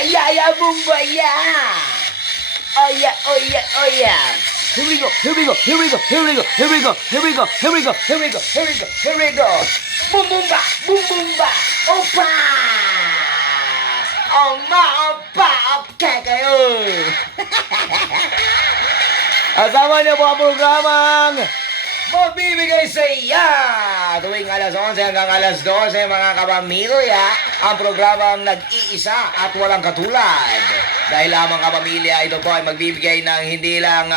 yeah, Bumbaya! Oh yeah, oh yeah, oh yeah! Here we go, here we go, here we go, here we go, here we go, here we go, here we go, here we go, here we go, here we go! Boom boomba, boom boomba! Opa! Oma, opa, okay kayo! Asama niyo po ang programang magbibigay sa iya tuwing alas 11 hanggang alas 12 mga kapamilya ang programang nag-iisa at walang katulad. Dahil lamang kapamilya, ito po ay magbibigay ng hindi lang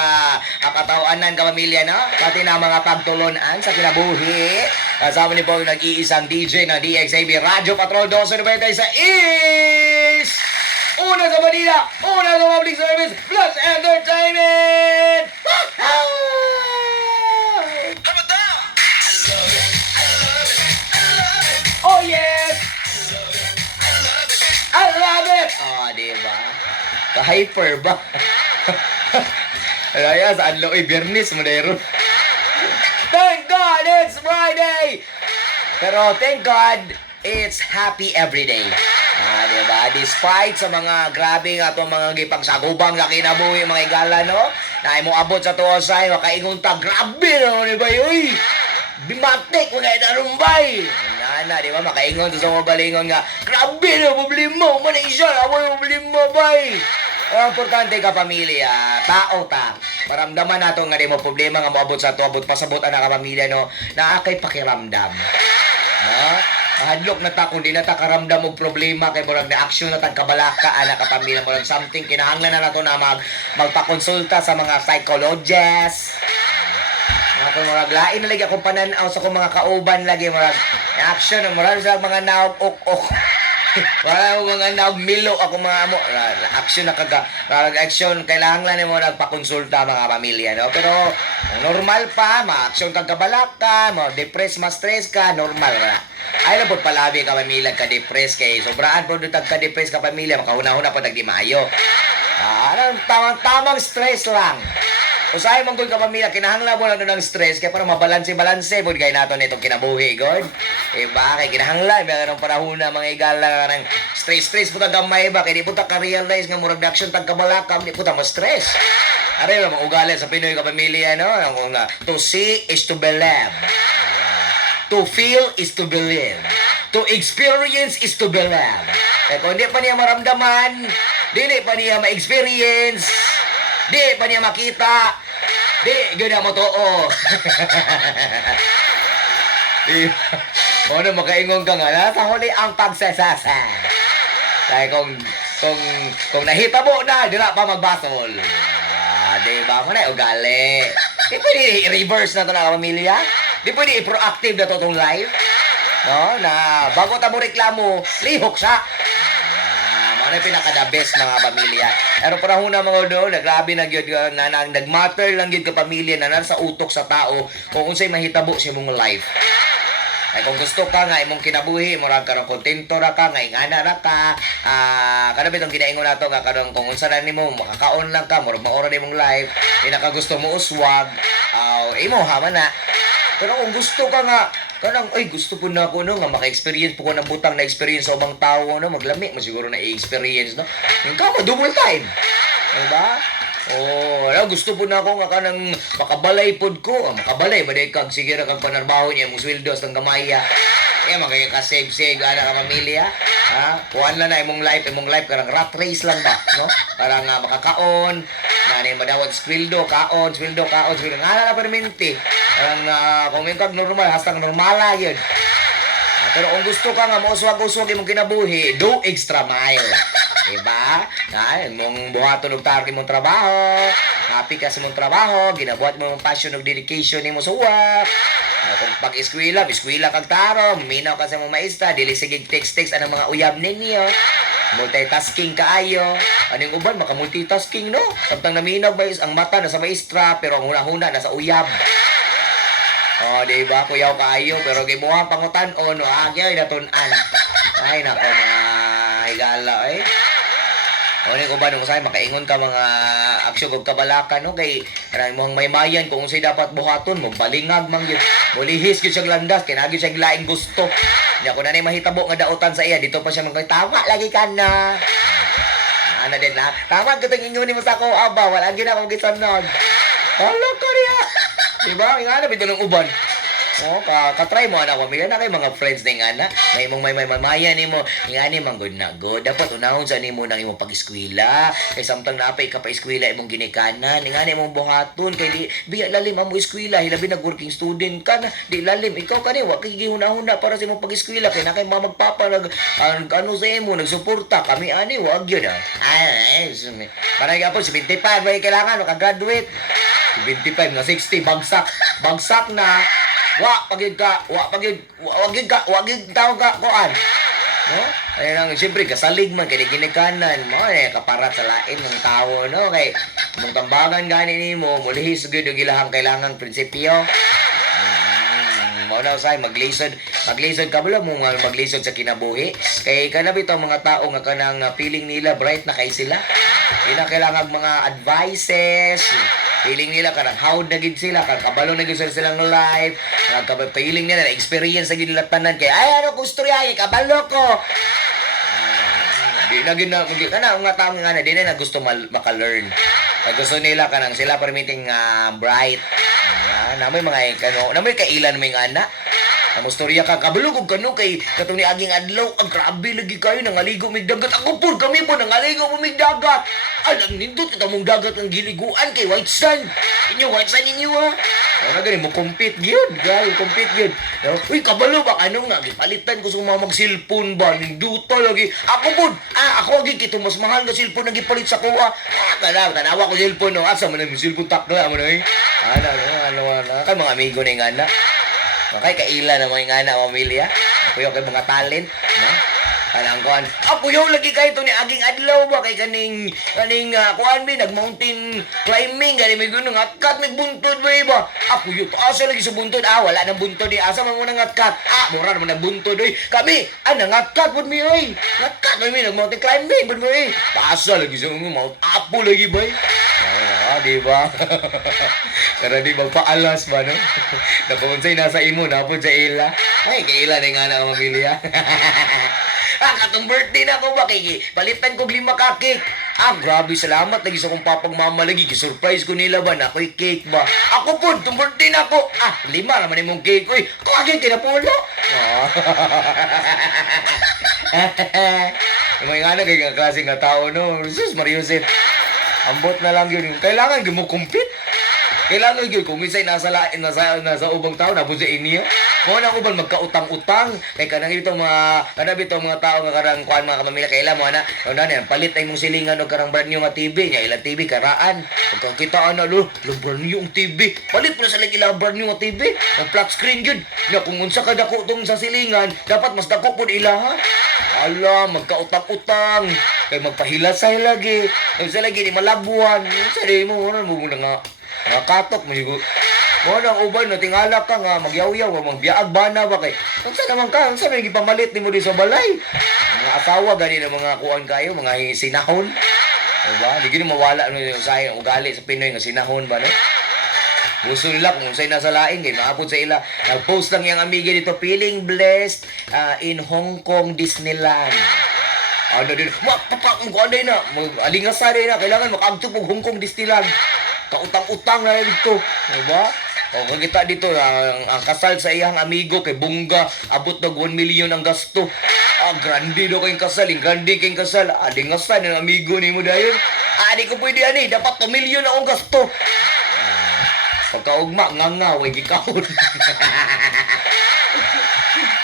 katawanan kapamilya, no? Pati na mga pagtulunan sa kinabuhi. Kasama niyo po yung nag-iisang DJ ng DXAB Radio Patrol 1290 sa is una sa Manila, una sa public service plus entertainment. Oh yes! I love it! Oh, diba? Ka-hyper ba? Kaya sa Anloy, Biyernes, Monero. Thank God it's Friday! Pero thank God it's happy every day. Diba? Despite sa mga grabing ato mga gipagsagubang na kinabuhi mga igala, no? Na mo abot sa tuosay, makaingon ta, grabe no, diba yun? Bimatik mga itarumbay! Na, di ba? Makaingon sa mga balingon nga, grabe na, problema, manisya, ako yung problema, bay! Ang importante ka, pamilya, tao ta. Paramdaman nato nga di mo problema nga moabot sa to, abot pasabot ang kapamilya, no? Na akay pakiramdam. No? Mahadlok na ta, kung di na ta karamdam og problema, kay murag na aksyon na tagkabalaka, anak kapamilya, murag something, kinahanglan na nato na magpakonsulta sa mga psychologists. Kung murag lain na lagi akong pananaw sa akong mga kauban lagi, murag action, murag sa mga naog ok-ok. Wala mo mga naog milo ako mga amo. Action na kaga. Murag action, kailangan lang mo nagpakonsulta mga pamilya, no? Pero kung normal pa, ma-action kang kabalaka, ma-depress, ma-stress ka, normal na. Ay na po palabi ka pamilya ka-depress kay sobraan po doon ka-depress ka pamilya, makahuna-huna po nagdi-mayo. Tamang stress lang. Usahay mong ka pamilya, kinahanglan mo lang ng stress kaya para mabalanse-balanse po kaya nato nitong kinabuhi, God. Ba, kay kinahanglan, may ganong panahon na mga igala ng stress po tagamay ba, kaya di po ka-realize nga murag action tagkabalakam, di po ma-stress. Aray lang, ugali sa Pinoy ka pamilya, no? To see is to believe. To feel is to believe. To experience is to believe. Kaya kung di pa niya maramdaman, di pa niya ma-experience, di pa niya makita, di, gano'n mo to, oh. Di, ano, makaingon ka nga, nasa huli ang pagsasasa. Dahil kung nahitabo na, di na pa magbasol. Di ba? Ano ugali? Di pwede i-reverse na to na pamilya? Di pwede i-proactive na to itong life? No? Na bago tamo reklamo, lihok siya. Ano yung pinaka-the best mga pamilya. Pero parang na mga doon, grabe na yun, nag-matter lang yun ka pamilya na nasa utok sa tao kung unsay mahitabo sa mong life. Ay kung gusto ka nga imong kinabuhi, murag ka ng kontento ra ka, nga ingana ra ka, kada bitong ginaingon nato nga kadong kung unsa na nimo makakaon lang ka, murag maora nimong life, pinaka gusto mo uswag, imo hama na. Pero kung gusto ka nga kanang, ay, gusto po na ako, no, nga maka-experience po ko ng butang na experience sa ubang tao, no, maglami, masiguro na i-experience, no. Yung ka, double time. Diba? Gusto po na ako nga kanang makabalay pod ko. Makabalay, baday kag, sige na kag panarbaho niya, mong sweldos ng gamaya. Magkaya ka-save-save, ka pamilya. Kuhan lang na imong life, karang rat race lang ba, no? Parang makakaon, na madawat sweldo, kaon. Nga na perminti. Parang kung yung kag normal, hastang normala yun. Pero kung gusto ka nga, mauswag-uswag imong kinabuhi, do extra mile. Diba? Mong buhaton og target mong trabaho, happy ka sa mong trabaho, ginabuhat mo mong passion og dedication nimo sa work. Kung pag-eskwela kag taro, minaw ka sa mong maestra, dili sige text anang mga uyab ninyo. Multitasking kaayo. Aning uban maka-multitasking, no? Samtang naminaw ba ang mata nasa maestra, pero ang huna-huna nasa uyab. Diba? Kuyaw kaayo, pero gimuha pangutan-on, agyaw natun-an. Ay, nako, mga higala, eh. Ko ba nung usay makaingon ka mga aksyon kog kabalakan, no? Kay kanang mong maymayan kung unsay dapat buhaton mo, balingag man gyud. Mulihis gyud siya landas, kinagi siya laing gusto. Nya ko na ni mahitabo nga dautan sa iya, dito pa siya magtawa lagi ka na. Ana din na. Tama ko itong ingon mo sa ako, aba, wala gyud akong gisunod. Hala ka niya. Diba? Yung ana, bito ng uban. Oh, katry mo anak ko. May na kay mga friends ning ana. May mong may mamaya nimo. Yung ani man good na good. Dapat unahon sa nimo nang imong pag-eskwela. Kay samtang napay ka pa eskwela imong ginikanan. Yung ani mong buhaton kay di biya lalim amo eskwela. Hilabi nag working student ka na. Di lalim ikaw kani wa kay gihunahuna para sa imong pag-eskwela kay na kay magpapa nag ano sa imo nagsuporta. Kami ani wa gyud ah. Ay, para gyapon 75 may kailangan maka-graduate. 25 na 60 bagsak na. Wa pagid tawag ka kuan. No? Ay nang siyempre kasalig man kay ginikanan mo kaparat sa lain ng tao no kay mong tambangan gani nimo mulihis gyud og ilahang kailangang prinsipyo. Mao na usay maglisod ka bala mo nga maglisod sa kinabuhi kay kana bitaw mga tao nga kanang feeling nila bright na kay sila. Ina kailangan mga advices. Feeling nila karang hawd na gid sila, karang kabalo na gid sila silang life. Feeling nila na experience na gid nila tanan kay ay ano ko istorya kay kabalo ko. Di na gid na kana nga tao nga na di na gusto maka-learn. Kay gusto nila kanang sila permitting bright. Namoy mga kano, namoy kailan may ana. Amo storya ka kabalo kog kano kay katong ni aging adlaw ang grabe lagi kayo nangaligo mig dagat. Ako po kami po nangaligo mo mig dagat. Alam nindot kita mong dagat ang giliguan kay white sand. Inyo white sand ninyo ha. Ano gani mo compete gyud, gal compete gyud. Uy kabalo ba ano nga gipalitan ko sa mga mag-cellphone ba ninduta lagi. Ako po, ako agi kito mas mahal nga cellphone nga gipalit sa kuha. Tanawa ko cellphone no. Asa man ang cellphone takla mo na eh. Ano kay mga amigo ni nga na. Okay, kaila na mga nga na pamilya. Puyo kay mga talent, no? Kanang kuan. Puyo lagi kay to ni aging adlaw ba kay kaning kuan mi nag-mountain climbing gani may gunung atkat nagbuntod ba iba. Puyo to asa lagi sa buntod. Wala nang buntod di asa man mo nang atkat. Mura man nang buntod oy. Kami nangatkat pud mi oy. Ngatkat mi nag-mountain climbing pud mi. Asa lagi sa Mount Apo lagi ba? Di ba? Pero di magpaalas ba, no? Napunsay nasa imo, napun sa ila. Ay, kaila na nga na pamilya. Katong birthday na ako ba? Palitan ko 5 ka cake. Grabe, salamat. Lagi sa kong papagmamalagi. Surprise ko nila ba na ako'y cake ba? Ako po, itong birthday na ako. 5 naman yung cake. Uy, kaging kinapulo. Yung mga nga na, kaya klase nga tao, no? Jesus, Mariusin. Ambot na lang yun. Kailangan yun mo compete. Kailangan yun. Kung minsan nasa ubang tao, nabot sa inyo. Kung na uban magkautang-utang. Kaya kanang itong mga tao nga karang kuhan mga kamamilya. Kailan mo na. Kung na yan, palit ay mong silingan o karang brand new nga TV. Nya ilang TV, karaan. Kung kitaan na, brand new yung TV. Palit mo na sa ilang brand new nga TV. Ang flat screen yun. Nga kung unsa ka dako itong sa silingan, dapat mas dako po ilaha. Ala, magkautang-utang. Kaya magpahilasay lagi. Sa lagi ni malabuan. Sa di mo, nga katok mo siguro. Mo nang uban no tingala ka nga magyaw-yaw magbiag bana ba kay. Unsa naman ka? Unsa may gipamalit nimo di sa balay? Mga asawa gani na mga kuan kayo, mga sinahon. Diba? Di gini mawala no sa ugali sa Pinoy nga sinahon ba no? Gusto nila kung sa'yo nasa laing eh, maabot sa ila. Nag-post lang yung amiga dito, feeling blessed in Hong Kong Disneyland. Ano din, kung ano na, alingasa din na, kailangan makagtog ng Hong Kong Disneyland. Kautang-utang na dito, diba? O kung kita dito, ang kasal sa iyang amigo kay Bunga, abot na 1 million ang gasto. Grande daw kayong kasal, grande kayong kasal. Alingasa ng amigo ni mo dahil. Di ko pwede ani, dapat 2 million na akong gasto. Pagkaugma, ngangaway, gikahon.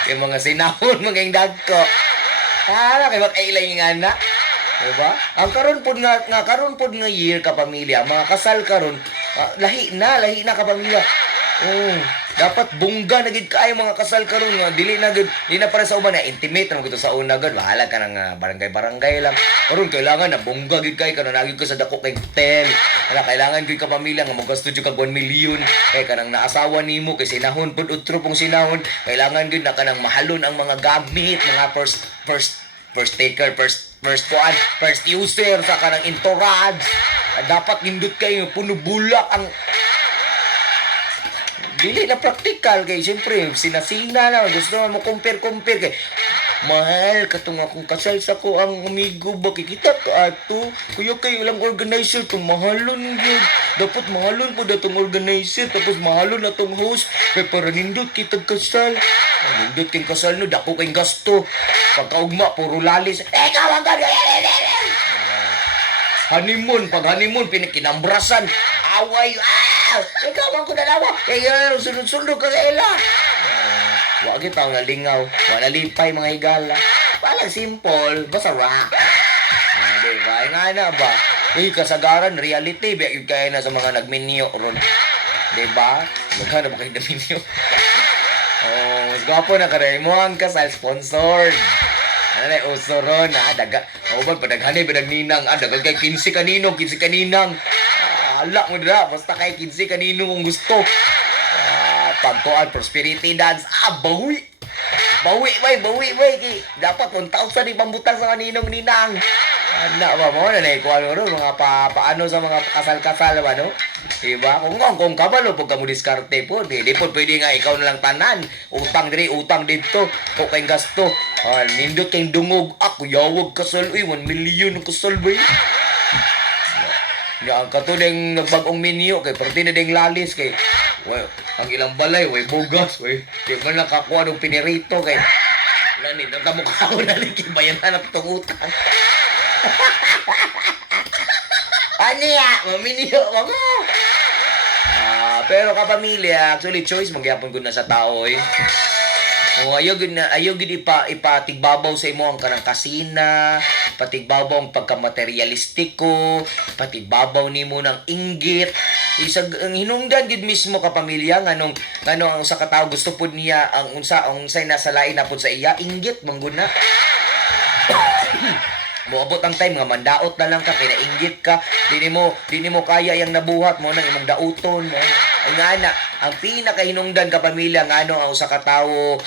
Yung mga sinahon, mga yung dagko. Kaya makailay yung anak. Diba? Ang karon pod nga year ka pamilya, mga kasal karon, lahi na ka pamilya. Dapat bungga na gid kaayo mga kasal karon nga dili na para sa uban na intimate ra gito sa una gud bahala ka nang barangay lang. Karon kailangan na bungga gid kay kanang nagid ka sa dako kay hotel. Kailangan gid ka pamilya nga mogasto jud ka 1 million kay kanang naasawa nimo kay sinahon pud utro pong sinahon. Kailangan gid na kanang mahalon ang mga gamit, mga first taker, first user sa kanang entourage. Dapat nindot kayo puno bulak ang dili na practical kay siyempre sinasina na gusto mo compare kay Mahal, katong akong kasal sa ko ang amigo ba kikita ka ato. Kuya kay ilang organizer tong mahalon gyud. Dapat mahalon po datong organizer tapos mahalon na tong host kay para nindot kitag kasal. Ang nindot king kasal no dako kay gasto. Pagkaugma puro lalis. Ikaw ang honeymoon, pag honeymoon, pinakinambrasan. Away, ikaw ang kunalawa. Kaya sunod-sunod ka sa ila. Wag kita nalingaw. Wala lipay mga higala. Walang simple, basta rock. Diba? Nga na ba? Kasagaran, reality. Biya kaya na sa mga nagminyo ron. Diba? Magkano ba kayo na minyo? Mas gwapo na ka rin. Mo ang kasal sponsored. Ano na, uso ron, daga. Ba, padaghani, padagninang, daga kay 15 kanino, 15 kaninang. Ala mo dira, basta kay 15 kanino kung gusto. Pagkuan, prosperity dance, bawi. Bawi, bay. Dapat 1,000 di pambutang sa kaninong ninang. Ba mo, ikuha mo ron, mga paano sa mga kasal-kasal ba, no? Diba? Kung kabalo, pag kamo diskarte po, di po pwede nga ikaw na lang tanan. Utang diri, utang dito. Kung kayong gasto. Nindot kayong dungog. Ako, yawag kasal. 1 million ang kasal ba yun? Ang katulong nagbagong minyo. Kay parti na ding lalis. Kay, ang ilang balay, bogas. Di man nakakuha ng pinirito. Kay, ang kamukha ko na rin. Kibayan na itong utang. Ano ya? Maminyo. Wag pero kapamilya, actually choice magyapon gud na sa tao eh. Ayaw gid ipatigbabaw sa imo ang kanang kasina, patigbabaw ang pagkamaterialistiko, patigbabaw nimo ng inggit. Isag ang hinungdan gid mismo kapamilya nganong ang usa ka tawo gusto pud niya ang unsay nasa lain na pud sa iya, inggit manggod na. Moabot ang time nga mandaot na lang ka kay nainggit ka, di mo kaya yang nabuhat mo nang imong dauton. Ay nga na, ang pinakahinungdan ka pamilya ngano ang usa ka tawo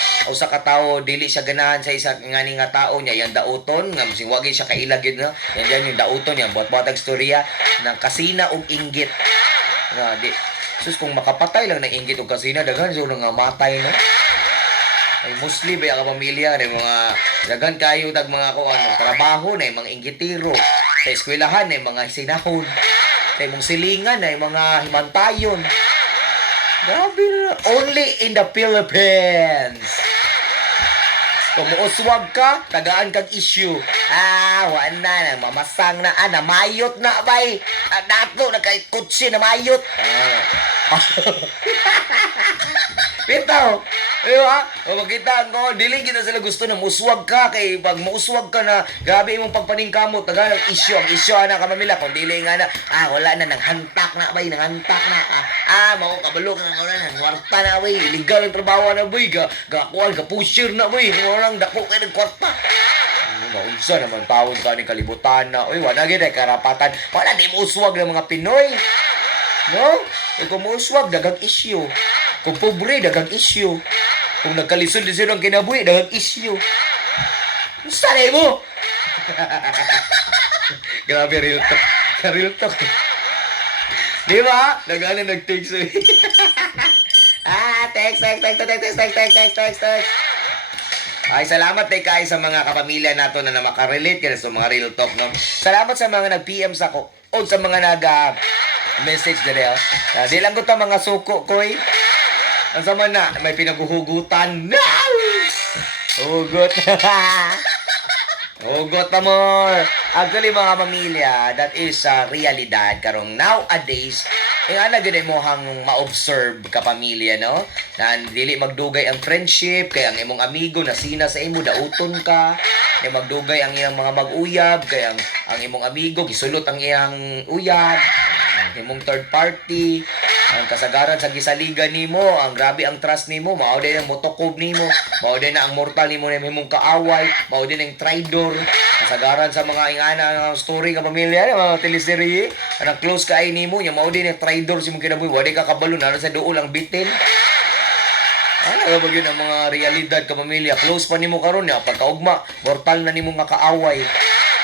dili siya ganahan sa isa ngani nga tao niya yang dauton nga musing wagi siya kailag yun no. Yan yung dauton niya buhat-buhatag istorya ng kasina ug inggit. Nga di sus kung makapatay lang ng inggit ug kasina daghan siya nga matay no. Ay Muslim ba ang pamilya ng mga dagan kayo tag mga trabaho na mga inggitiro sa eskwelahan na mga sinahon sa mong silingan na mga himantayon. Grabe na. Only in the Philippines. Kung muuswag ka, tagaan kag issue. Wala na, mamasang na, namayot na bay. Dato, nakaikutsi na mayot. Pito, diba? O makita ko, dili kita sila gusto na muswag ka. Kay pag muswag ka na, grabe imong pagpaningkamot, tagaan ang issue. Ang issue na kamamila, kung dili nga na, wala na, nanghantak na bay, nanghantak na. Mao kabalo ka na, kwarta na bay, illegal ang trabaho na bay, gakuan, pusher na bay, orang dako kay ng kwarta. Maunsa naman pawon ka ni kalibutan na, wala gid ay karapatan. Wala di mo uswag ng mga Pinoy. No? Kung mo uswag, dagang issue. Kung pobre, dagang issue. Kung nagkalisod din sila ang kinabuhi, dagang issue. Gusto na mo? Grabe, real talk. Real talk. Di ba? Nagana nag-text eh. Text. Ay, salamat kay sa mga kapamilya nato na makarelate kaya sa mga real talk, no? Salamat sa mga nag-PM sa ko o sa mga nag-message dire. Di lang ko ta mga suko ko eh. Ang sama na, may pinaguhugutan. Hugot. Hugot na more. Actually, mga pamilya, that is realidad. Karong nowadays, ana gid mo hang ma-observe ka pamilya, no? Na dili magdugay ang friendship, kay ang imong amigo na sina sa imo, dauton ka. Kay magdugay ang iyang mga mag-uyab, kay ang imong amigo, gisulot ang iyang uyab. Ang imong third party, ang kasagaran sa gisaligan nimo, ang grabe ang trust nimo, mao din ang motokob nimo, mao din na ang mortal nimo na imong kaaway, mao din ang traidor. Kasagaran sa mga ingana story ka pamilya, mga teleserye, ang close ka ay nimo, nya mao din ang traidor si mong kinabuhi, wala ka kabalo na sa duol ang bitin. Ano ba yun ang mga realidad ka pamilya? Close pa nimo karon ya, pagkaugma, mortal na nimo nga kaaway.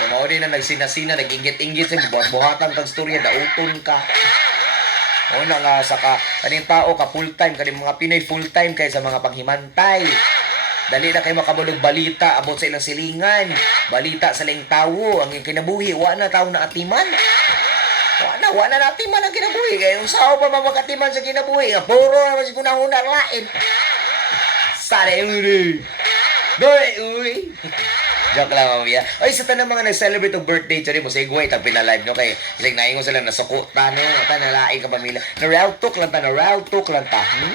So, mao din na nagsinasina, nag-inggit-inggit sa buhat-buhatan kang storya, dauton ka. Una nga sa kaning tao ka full time kaning mga Pinoy full time kay sa mga panghimantay. Dali na kayo makabulog balita about sa ilang silingan. Balita sa ilang tawo. Ang kinabuhi, wa na tao na atiman. Wa na atiman ang kinabuhi. Kaya yung sao pa mamagatiman sa kinabuhi. Puro naman si kunahuna lain. Sari, uri. Doy, uy. Joke lang, mamaya. Ay, sa tanang mga nag-celebrate ng birthday, tsari mo, segue, tag pinalive, no? Kaya, ilang naingon sila, nasuko, no? Nalaing ka pamilya. Na-round talk lang ta. Hmm?